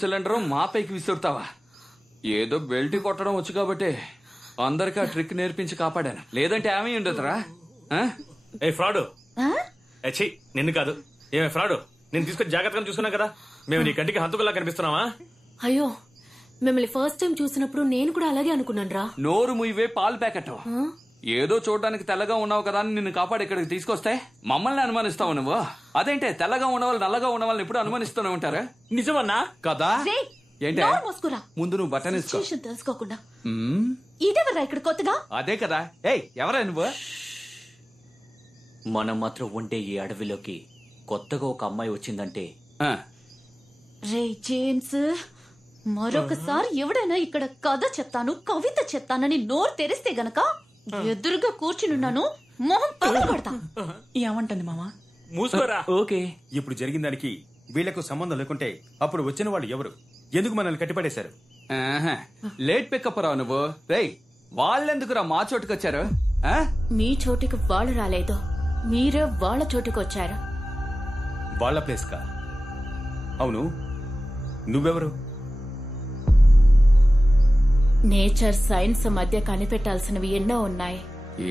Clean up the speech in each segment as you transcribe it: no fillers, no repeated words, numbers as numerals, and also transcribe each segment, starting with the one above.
Cylinder మా పైకి విసురుతావా? ఏదో బెల్ట్ కొట్టడం వచ్చు కాబట్టి అందరికి ఆ ట్రిక్ నేర్పించి కాపాడాను. లేదంటే ఏమీ ఉండదురా. ఏ ఫ్రాడ్, నిన్ను కాదు. ఏమే ఫ్రాడ్, నేను తీసుకొచ్చి జాగ్రత్తగా చూసుకున్నా కదా. మేము నీ కంటికి హంతకుల్లా కనిపిస్తున్నావా? అయ్యో, మిమ్మల్ని ఫస్ట్ టైం చూసినప్పుడు నేను కూడా అలాగే అనుకున్నాను రా. నోరు ముయ్యవే పాలు ప్యాకెట్. ఏదో చూడడానికి తెల్లగా ఉన్నావు కదా అని నిన్ను కాపాడి ఇక్కడికి తీసుకొస్తే మమ్మల్ని అనుమానిస్తావు నువ్వు. అదేంటే తెల్లగా ఉన్నవాళ్ళు నల్లగా ఉన్న వాళ్ళని ఎప్పుడు అనుమానిస్తూనే ఉంటారా? నిజమన్నా కదా? ఏంటి ముందు నువ్వు బట్టన్ తెలుసుకోకుండా ఇదేవరా ఇక్కడ కొత్తగా? అదే కదా. ఏయ్ ఎవరా నువ్వు? మనం మాత్రం ఉంటే ఈ అడవిలోకి కొత్తగా ఒక అమ్మాయి వచ్చిందంటే రే జేమ్స్, మరొకసారి ఎవడైనా ఇక్కడ కథ చెప్తాను కవిత చెప్తానని నోరు తెరిస్తే గనక ఎదురుగా కూర్చునున్నాను, మొహం పగలగొడతా. ఏమంటుంది మామా? మూసుకోరా. ఓకే, ఇప్పుడు జరిగిన దానికి వీళ్లకు సంబంధం లేకుంటే అప్పుడు వచ్చిన వాళ్ళు ఎవరు? ఎందుకు మనల్ని కట్టిపడేశారు? లేట్ పికప్ రావు నువ్వు. రేయ్ వాళ్ళెందుకురా మా చోటుకొచ్చారు? మీ చోటికి వాళ్ళు రాలేదు, మీరే వాళ్ళ చోటుకు వచ్చారు. వాళ్ళ ప్లేస్ కా? అవును, నువ్వెవరు? నేచర్ సైన్స్ మధ్య కనిపెట్టాల్సినవి ఎన్నో ఉన్నాయి.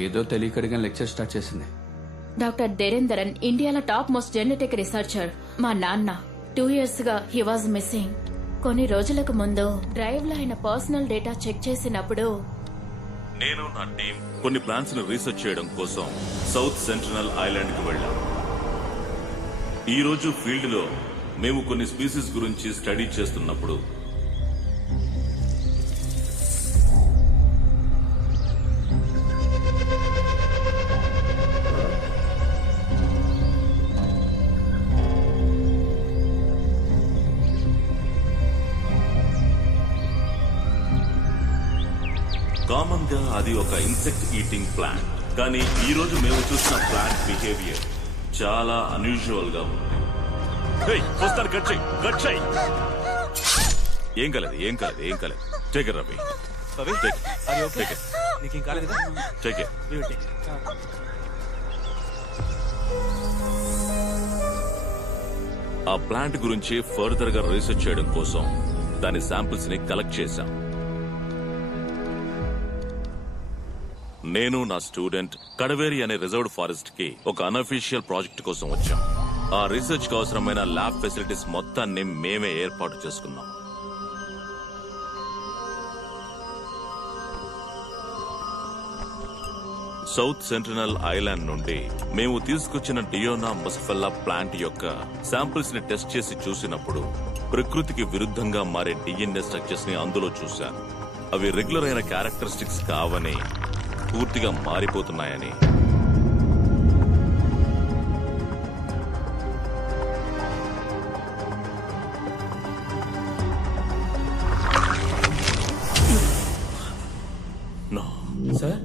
ఏదో తెలియకడిగా లెక్చర్ స్టార్ట్ చేసింది. డాక్టర్ దేరేందరన్ ఇండియాలో టాప్ మోస్ట్ జెనెటిక్ రీసెర్చర్. మా నాన్న 2 years గా హీ వాజ్ మిస్సింగ్. కొన్ని రోజులకు ముందు డ్రైవ్ లో ఆయన పర్సనల్ డేటా చెక్ చేసినప్పుడు నేను నా టీం కొన్ని ప్లాన్స్ ను రీసెర్చ్ చేయడం కోసం సౌత్ సెంట్రల్ ఐలాండ్ కి వెళ్ళాం. ఈ రోజు ఫీల్డ్ లో మేము కొన్ని స్పీసీస్ గురించి స్టడీ చేస్తున్నప్పుడు కామన్ గా అది ఒక ఇన్సెక్ట్ ఈటింగ్ ప్లాంట్. కానీ ఈ రోజు మేము చూసిన ప్లాంట్ బిహేవియర్ చాలా అన్యూజువల్ గా ఉంది. ఏం కాలేదు, ఏం కాలేదు, ఏం కాలేదు. Take it Ravi. Take it. ఆ ప్లాంట్ గురించి ఫర్దర్ గా రీసెర్చ్ చేయడం కోసం దాని శాంపిల్స్ ని కలెక్ట్ చేశాం. నేను నా స్టూడెంట్ కడవేరి అనే రిజర్వ్డ్ ఫారెస్ట్ కి ఒక అన్అఫీషియల్ ప్రాజెక్ట్ కోసం వచ్చాం. ఆ రీసెర్చ్ కు అవసరమైన ల్యాబ్ ఫెసిలిటీస్ మొత్తాన్ని మేమే ఏర్పాటు చేసుకున్నాం. సౌత్ సెంట్రల్ ఐలాండ్ నుండి మేము తీసుకొచ్చిన డియోనా ముసఫెల్లా ప్లాంట్ యొక్క శాంపిల్స్ ని టెస్ట్ చేసి చూసినప్పుడు ప్రకృతికి విరుద్ధంగా మారే డిఎన్ఏ స్ట్రక్చర్స్ ని అందులో చూశాను. అవి రెగ్యులర్ అయిన క్యారెక్టరిస్టిక్స్ కావని, పూర్తిగా మారిపోతున్నాయని. No sir,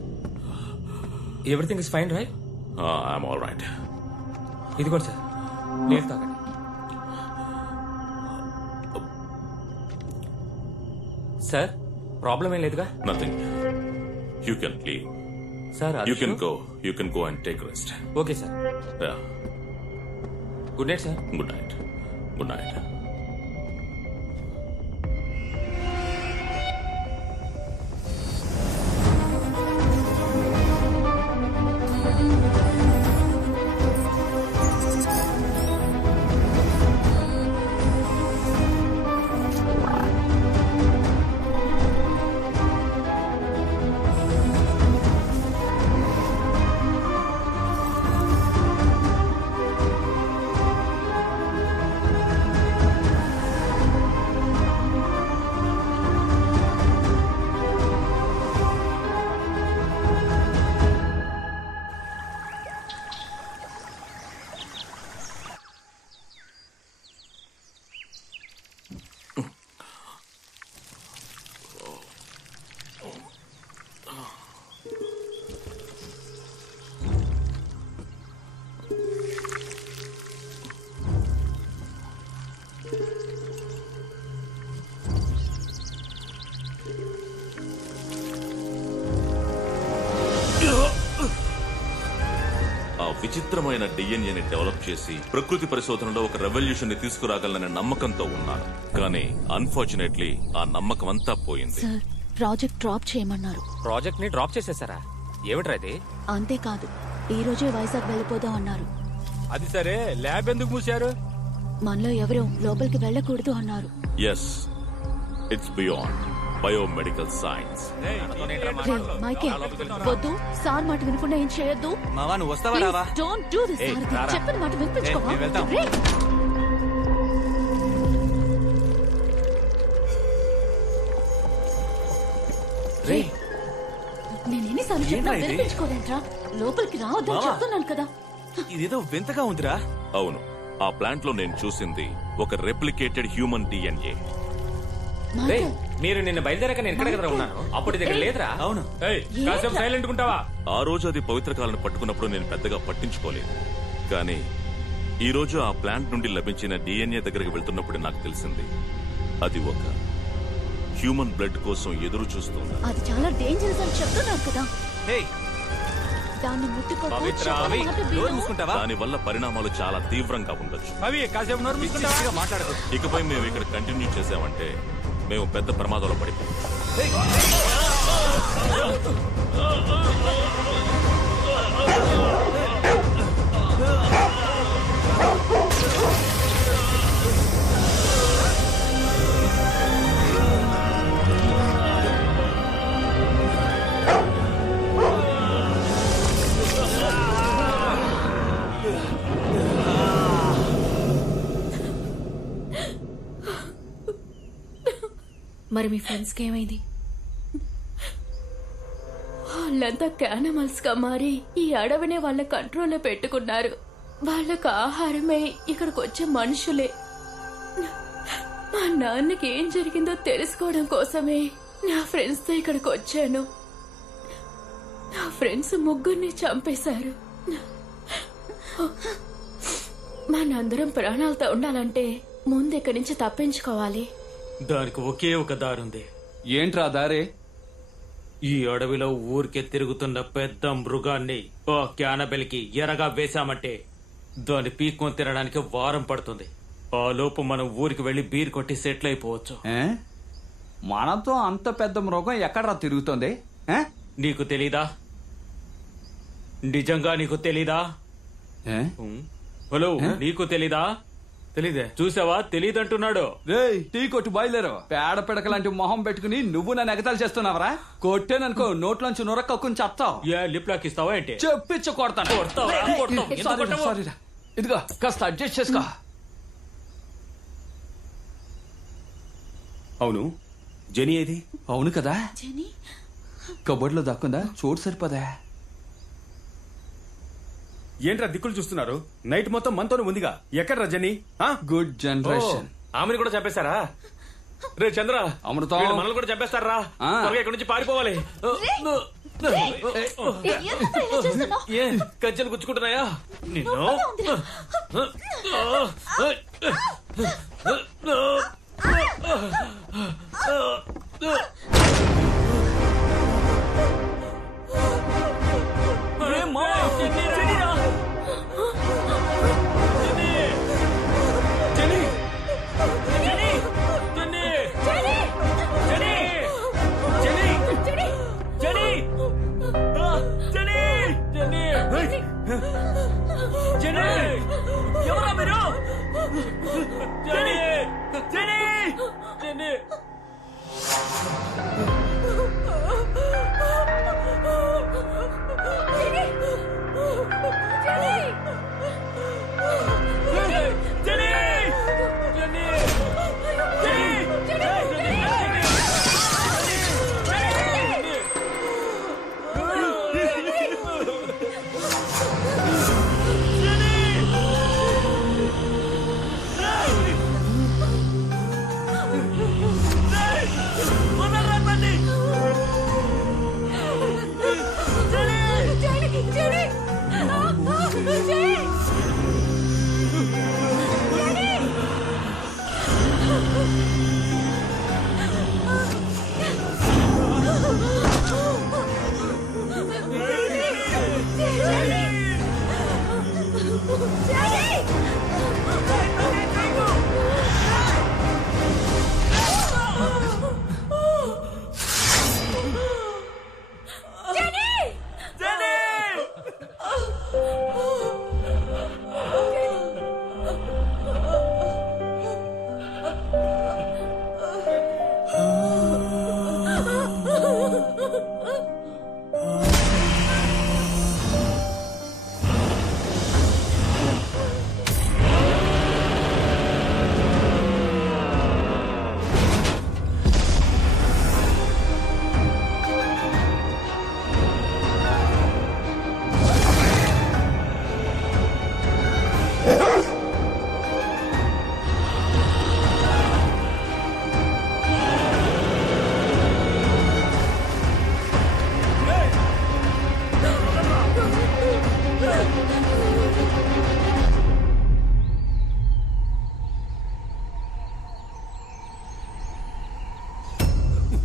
everything is fine right? I'm all right. ఇది కూడా సార్, నీళ్ళు తాగండి. సార్, ప్రాబ్లం ఏం లేదుగా? Nothing. You can leave. Sir, you can go. You can go and take rest. Okay, sir. Yeah. Good night, sir. Good night. Good night. విచిత్రమైన డిఎన్ఏని develop చేసి ప్రకృతి పరిశోధనలో ఒక రెవల్యూషన్ ని తీసుకురాగలననే నమ్మకంతో ఉన్నాను. కానీ అన్ఫార్చునేట్లీ ఆ నమ్మకం అంతా పోయింది. సార్, ప్రాజెక్ట్ డ్రాప్ చేయమన్నారు. ప్రాజెక్ట్ ని డ్రాప్ చేసేసారా? ఏమిట్రా ఇది? అంతేకాదు, ఈ రోజే వైజాగ్ వెళ్ళిపోదాం అన్నారు. అది సరే, ల్యాబ్ ఎందుకు మూసారు? మనలో ఎవరూ లోపలికి వెళ్ళకూడదు అన్నారు. Yes, it's beyond biomedical science. మైకే, వద్దు. సార్ మాట వినకుండా ఏం చేయొద్దు. మావా, నువ్వు వస్తావా రావా? Don't do this. చెప్పిన మాట వినిపించుకోవా? నేను ఎన్నిసార్లు చెప్పినా వినిపించుకోలేంట్రా? లోపలికి రావద్దని చెప్తున్నాను కదా. ఇదేదో వింతగా ఉందిరా. అవును, ఆ ప్లాంట్ లో నేను చూసింది ఒక రెప్లికేటెడ్ హ్యూమన్ డిఎన్ఏ. మీరు నిన్న బయలుదేరాక నేను ఇక్కడ ఉన్నాను. అప్పుడు దగ్గర లేదురా. అవును. కాసేపు సైలెంట్ ఉంటావా? ఆ రోజు అది పవిత్ర కాలను పట్టుకున్నప్పుడు నేను పెద్దగా పట్టించుకోలేదు. కానీ ఈ రోజు ఆ ప్లాంట్ నుండి లభించిన డిఎన్ఏ దగ్గరికి వెళ్తున్నప్పుడు నాకు తెలిసింది అది ఒక హ్యూమన్ బ్లడ్ కోసం ఎదురు చూస్తుంది. అది చాలా డేంజరస్ అని చెప్తున్నారు కదా. దాన్ని దాని వల్ల పరిణామాలు చాలా తీవ్రంగా ఉండొచ్చు. ఇకపై మేము ఇక్కడ కంటిన్యూ చేసామంటే మేము పెద్ద ప్రమాదంలో పడిపోయాం. మరి మీ ఫ్రెండ్స్ కి ఏమైంది? వాళ్ళంతా క్యానిమల్స్ గా మారి ఈ అడవినే వాళ్ళ కంట్రోల్లో పెట్టుకున్నారు. వాళ్ళకు ఆహారమే ఇక్కడికి వచ్చే మనుషులే. మా నాన్నకి ఏం జరిగిందో తెలుసుకోవడం కోసమే నా ఫ్రెండ్స్ తో ఇక్కడికి వచ్చాను. నా ఫ్రెండ్స్ ముగ్గురిని చంపేశారు. మనందరం ప్రాణాలతో ఉండాలంటే ముందు ఇక్కడి నుంచి తప్పించుకోవాలి. దానికి ఒకే ఒక దారుంది. ఏంట్రా దారే? ఈ అడవిలో ఊరికే తిరుగుతున్న పెద్ద మృగాన్ని ఆ క్యానబెల్కి ఎరగా వేశామంటే దాన్ని పీక్కొని తినడానికి వారం పడుతుంది. ఆ లోపు మనం ఊరికి వెళ్లి బీర్ కొట్టి సెటిల్ అయిపోవచ్చు. మనతో అంత పెద్ద మృగం ఎక్కడరా తిరుగుతుంది? నీకు తెలీదా? నిజంగా నీకు తెలీదా? హలో, నీకు తెలీదా? తెలీదే. చూసావా, తెలీదంటున్నాడు. రేయ్, టీ కొట్టు బయలుదేరు. పేడ పిడక లాంటి మొహం పెట్టుకుని నువ్వు నన్ను ఎగతాలు చేస్తున్నావరా? కొట్టేననుకో నోట్లోంచి నొరక్కని చెప్తావు. లిప్ లాక్ ఇస్తావా ఏంటి? చెప్పించు కొడతాను. సారీరా, ఇదిగో కాస్త అడ్జస్ట్ చేసుకో. అవును, జెనీ ఏది? అవును కదా, కబోర్డ్ లో దక్కుందా? చోటు సరిపోదా? ఏంట్రా దిక్కులు చూస్తున్నారు? నైట్ మొత్తం మనతోనే ఉందిగా. ఎక్కడ రజని? Good generation. ఆమెను కూడా చంపేశారా? రే చంద్ర, అమృతం మనల్ని కూడా చంపేస్తారా? ఇక్కడ నుంచి పారిపోవాలి. ఏ కజ్జలు గుచ్చుకుంటున్నాయా నిన్ను? ఎవరా మీరు?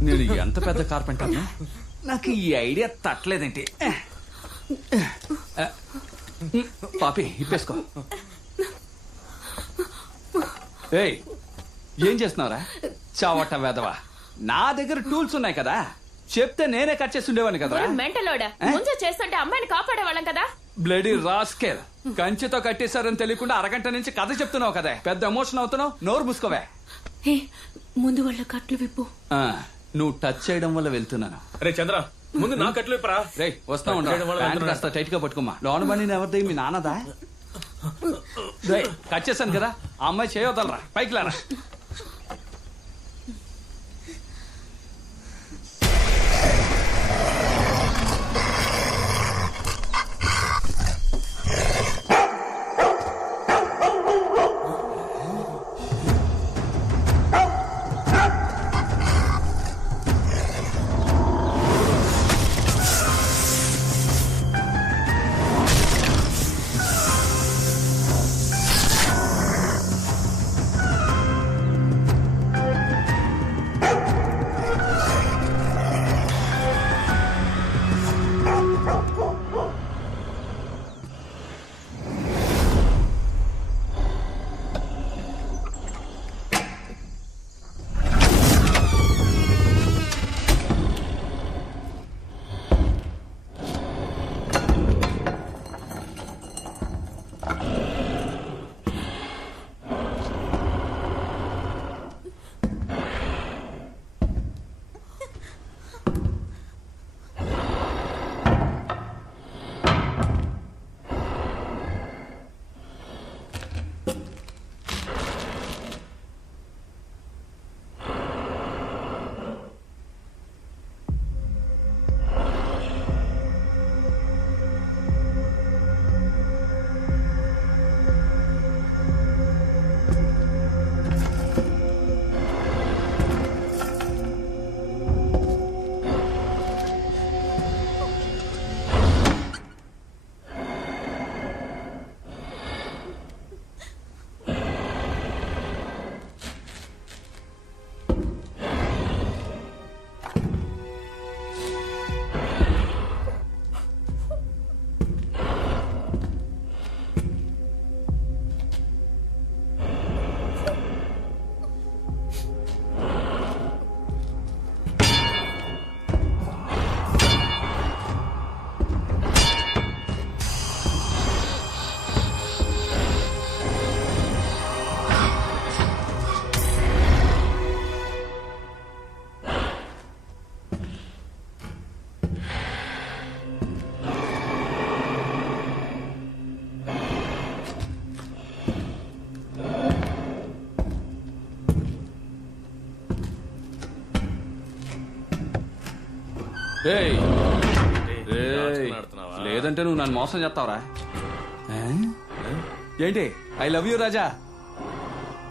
నేను ఎంత పెద్ద కార్పెంటర్ను నాకు ఈ ఐడియా తట్టలేదేంటి. పాపి ఇప్పేసుకో. ఏయ్ ఏం చేస్తున్నావురా చావట వేదవా? నా దగ్గర టూల్స్ ఉన్నాయి కదా, చెప్తే నేనే కట్ చేసి ఉండేవాడిని కదా. మెంటలోడా ముందు చేస్తుంటే అమ్మాయిని కాపాడేవాళ్ళం కదా. బ్లడీ రాస్కెల్, కంచెతో కట్టేశారని తెలియకుండా అరగంట నుంచి కథ చెప్తున్నావు కదా, పెద్ద ఎమోషన్ అవుతున్నావు. నోరు మూసుకోవే. ముందు వాళ్ళ కట్లు విప్పు. నువ్వు టచ్ చేయడం వల్ల వెళ్తున్నాను. రే చంద్ర, ముందు నా కట్లు ఇప్పరా. రే వస్తా ఉండు, కాస్త టైట్ గా పట్టుకోమ్మా. లోన్ బండి ఎవరిది? మీ నాన్నదా? కట్ చేశాను కదా, ఆ అమ్మాయి చేయవదలరా, పైకి లారా. లేదంటే నువ్వు నన్ను మోసం చేస్తావురా. ఏంటి ఐ లవ్ యూ రాజా?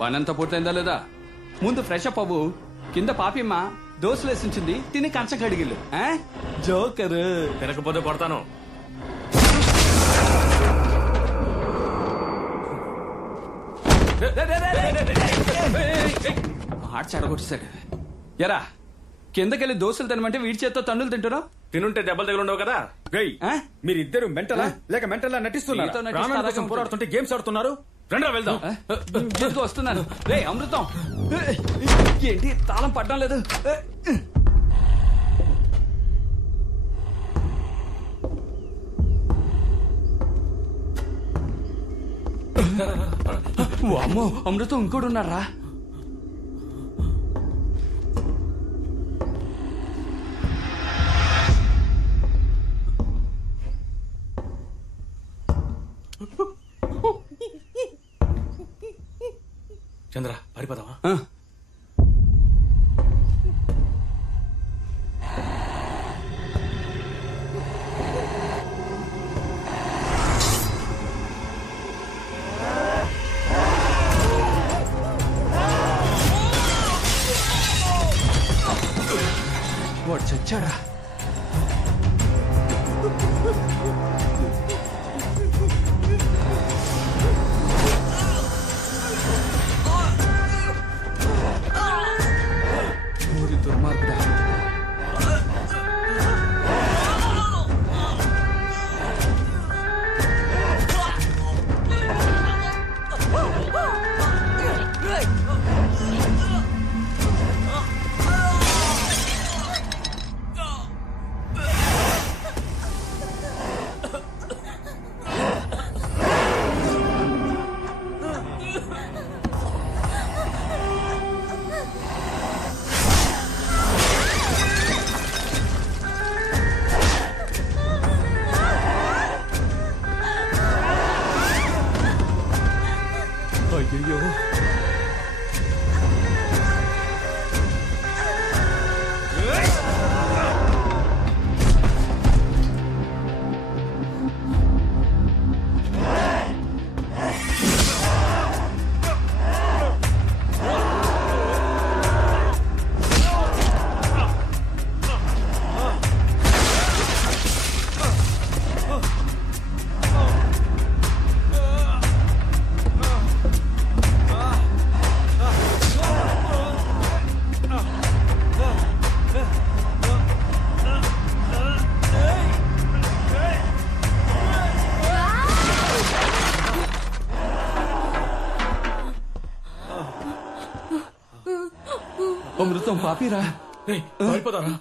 పనంతా పూర్తయిందా లేదా? ముందు ఫ్రెష్ అప్ అవ్వు. కింద పాపిమ్మ దోశలు వేసించింది, తిని కంచం కడిగిల్లు. జోకర్ తినకపోతే కొడతాను. హాట్ చెడగొట్టేశాడు. ఎరా కిందకెళ్ళి దోశలు తినమంటే వీడి చేత్తో తండ్రులు తింటున్నావు. తినుంటే దెబ్బలు తగిలి ఉండవు కదా. మీరిద్దరు మెంటలా లేక మెంటలా నటిస్తున్నారు? పోరాడుతుంటే గేమ్స్ ఆడుతున్నారు. రండి వెళ్దాం. వస్తున్నాను. రే అమృతం, ఏంటి తాళం పడ్డం లేదు? అమ్మో అమృతం ఇంకోటి ఉన్నారా? చంద్ర పారిపోదామా? వాడు చచ్చాడా? దుర్మార్గుడా. అమృతం పాపిరా. పారిపోతారా?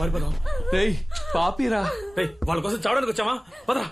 పారిపోదాం. పాపిరా. వాళ్ళ కోసం చావడానికి వచ్చావా? పదరా.